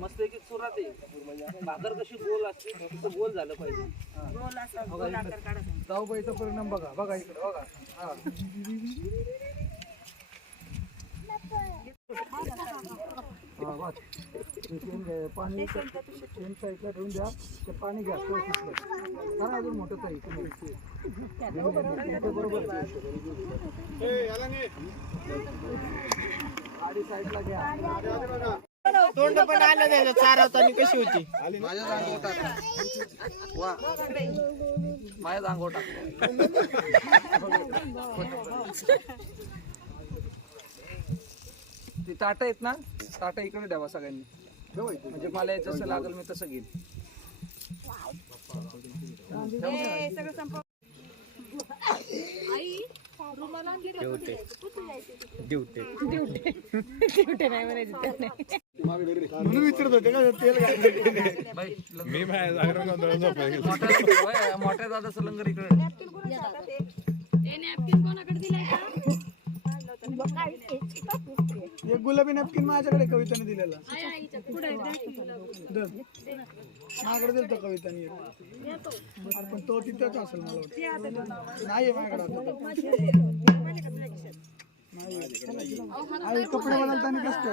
मस्त एक सुरात आहे भाकर कशी गोल असते गोल झालं पाहिजे जाऊबाईचा परिणाम बघा बघा इकडे बघा हा. हा, बस. ते शेण घ्या, पाणी शेण साईडला ठेवून द्या ते पाणी घ्या सुटलं करा अजून मोठं तुम्ही. बरोबर साईडला घ्या. तोंड पण आलं त्याचं चारवताना कशी होती? माझ्या अंगावर टाक वा. माझ्या अंगावर ती ताटं आहेत ना? ताटं इकडे द्यावा सगळ्यांनी. म्हणजे मला जसं लागेल मी तसं घेईन. मोठ्या होय, मोठ्या दादाचं लंगर इकडे. गुलाबी नॅपकिन माझ्याकडे कविताने दिलेला. दर. माझ्याकडे दिलं कविताने. अरे पण तो तिथेच असेल मला वाटतं. नाही माझ्याकडे आता आई कपडे बदलताना कसं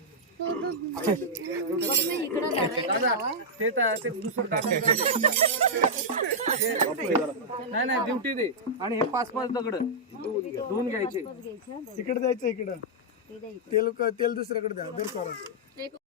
ते ते दुसरं नाही नाही ड्युटी दे. आणि हे पाच पाच दगड. धुवून घ्यायचे. इकडे द्यायचं इकडं. तेल तेल दुसऱ्याकडे द्या. दर करा.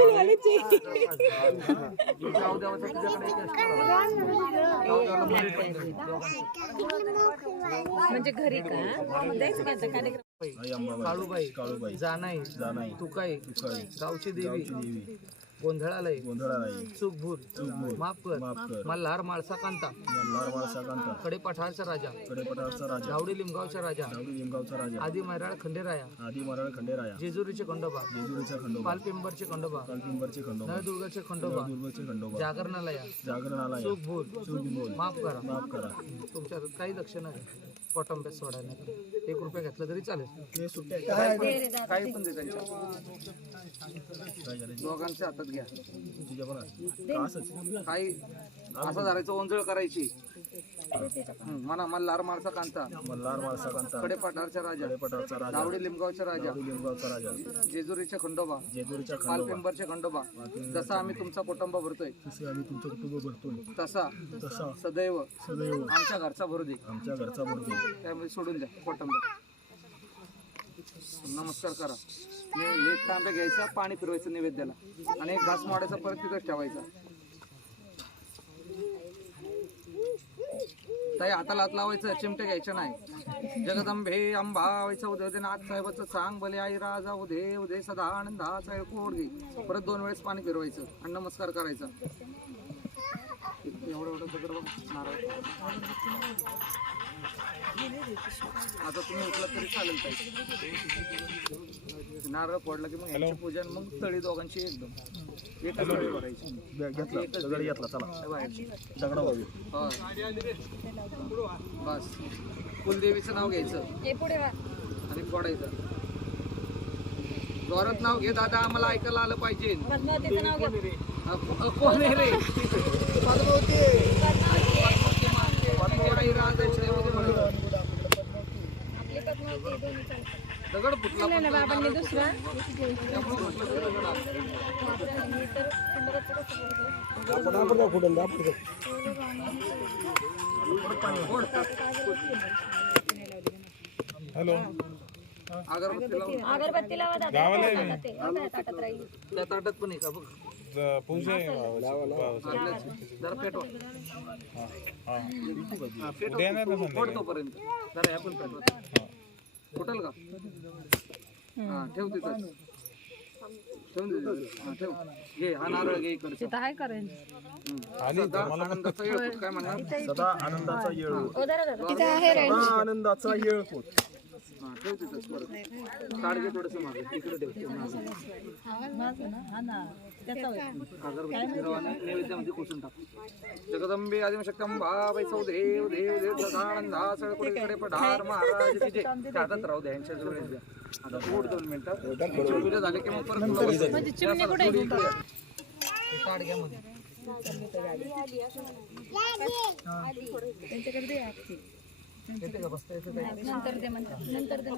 एक असतं. म्हणजे घरी का? द्यायचं का आता कार्यक्रम? काळूबाई काळूबाई. जानाई जानाई तुकाई गावची देवी. गोंधळालय. चुकभूर माफ कर मल्हार माळसा कांता. कडे पठारचा राजा. गावडी लिमगावचा राजा. आदी मैराळ खंडेराया. आधी मराळ खंडेराया. जेजुरीचे खंडोबा. जेजुरीचा खंडोबा. पालपिंबरचे खंडोबा. पिंबरचे खंडोबा. नळदुर्गाचे खंडोबा. दुर्गचे खंडोबा. जागरणालया. जागरणालय. चूकभूर माफ करा. माफ करा. तुमच्या काही लक्ष नाही. पोटंब्यात सोडायला एक रुपया घेतला तरी चालेल. हे काही पण दे त्यांच्या दोघांच्या हातात घ्या. का असंच? काही असं धरायचं ओंजळ करायची. म्हणा मल्हार माळसा कांता मल्हार माळसा कांता कडे पठारचा राजा. पठारचा राजा. गावडी लिमगावचा राजा. लिंगावचा राजा. जेजुरीचे खंडोबा. जेजुरीचा खंडोबा. पालपेंबरचे खंडोबा. जसा आम्ही तुमचा कुटुंब भरतोय. तसे आम्ही तुमचं कुटुंब भरतोय. तसा. तसा. सदैव. सदैव. आमच्या घरचा भरू दे. आमच्या घरचा भरतो त्यामुळे सोडून द्या. कुटुंब. नमस्कार करा. मी एक तांब्या घ्यायचा पाणी फिरवायचं नैवेद्याला. आणि एक घास मोडायचा परत तिथंच ठेवायचा. ताई हाताला हात लावायचं चिमटे घ्यायचे नाही. जगदंबे अंबा व्हायचं उदय उदय नाथ साहेबाचं सांग भले आई राजा उदे उदे सदा आनंदा साहेब कोड घे परत दोन वेळेस पाणी फिरवायचं आणि नमस्कार करायचा. एवढं एवढं बघ, नारळ. आता तुम्ही उठला तरी चालेल ताई. नारळ फोडला की मग ह्याची पूजन मग तळी दोघांची एकदम. एकच तळी भरायची. घेतला. दगड घेतला. चला. बाहेरची. दगडा हो बस. कुलदेवीचं नाव घ्यायचं. हे आणि फोडायचं. जोरात नाव घे दादा. आम्हाला ऐकायला आलं पाहिजे. कोण रे? बाबांनी दुसरा आहे. अगरबत्ती लावा त्या ताटात पण आहे का? बघ. हा, फुटल का? हा ठेव तिथं. हा, ठेव. घे हा नारळ घे सदा आनंदाचा येळ काय सदा आनंदाचा येळ सदा आनंदाचा येळ हा जगदंबे आदिमशक्तंबा वैसव देव देव देव सदानंदा सळकुडीकडे पठार महाराज त्या हातात राहू द्या यांच्या जवळ द्या. आता पोट दोन मिनिटं पूजा झाली की मग परत. हे ताट घ्या मध्ये काय नंतर ते म्हणतात नंतर ते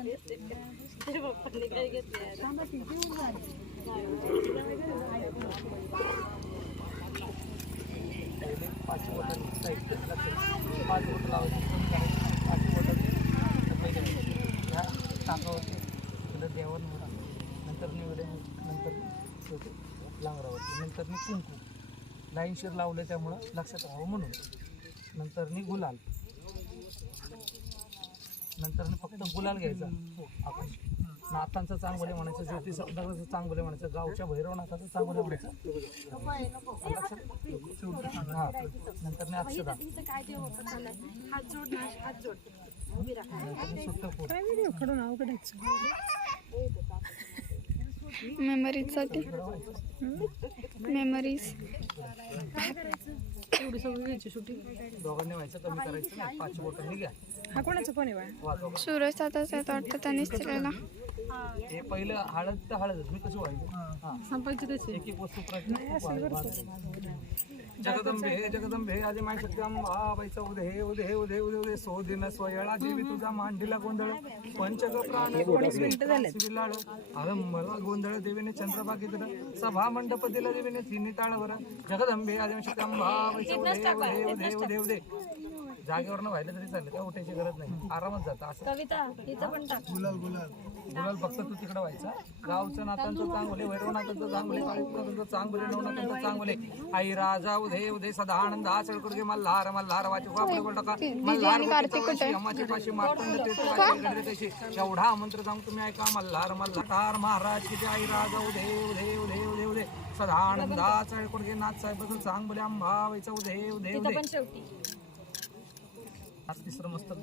पाच बोटं पाच ह्या देवावर निवडा नंतर निवडे नंतर लांगरावरती नंतर मी कुंकू. लाईनशीर लावलं त्यामुळं लक्षात राहावं म्हणून. नंतर मी गुलाल. नंतर फक्त गुलाल घ्यायचा. आपण. नाथांचं चांगले म्हणायचं ज्योती सौदागरचं चांगले म्हणायचं गावच्या भैरवनाथाचं चांगले म्हणायचं. हा. नंतर मी अक्षदा. मेमरीजसाठी. मेमरीज. एवढी सगळी घ्यायची सुट्टी? दोघांनी व्हायचं कमी करायचं नाही पाच बोटांनी घ्या हा कोणाचं पण आहे सूरज ताताच आहेत वाटतं त्यांनीच दिलेला. हे पहिलं हळद तर हळदच मी कसं व्हायचं? हा. संपायची कशी एक एक वस्तू प्रश्न जगदंबे जगदंबे आदि माय शक्ती अंबा बाईचा उदे उदे उदे उदे उदे सो दिन स्वयळा देवी तुझा मांडीला गोंधळ. पंचग प्राण लाळ अरे मला गोंधळ देवीने चंद्रबागेत सभा मंडप दिला देवीने तिन्ही ताळवर जगदंबे आदि माय शक्ती अंबा बाईचा उदे उदे उदे उदे उदे जागेवर व्हायला तरी चाललं काय उठायची गरज नाही. आरामात जातं असं. कविता इथं पण टाक. गुलाल फक्त तू तिकडे व्हायचा. गावचं नातांचं चांगले वैरवनाथांचं चांगले काळीपुराचं चांगले नवनाथांचं चांगले. आई राजा उदे उदे सदा आनंद आचळ कडगे मल्हार मल्हार वाचे वापरे बोल टाका मल्हार पाशी अम्माची पाशी मार्तंड तीर्थ वाची गडरे तशी. एवढा मंत्र सांग तुम्ही ऐका मल्हार मल्हार महाराज की जय आई राजा उदे उदे उदे उदे उदे सदा आनंद आचळ कडगे नाथ साहेब चांगले अंबा वैचा उदे उदे उदे पण शेवटी. आज तिसरं मस्तक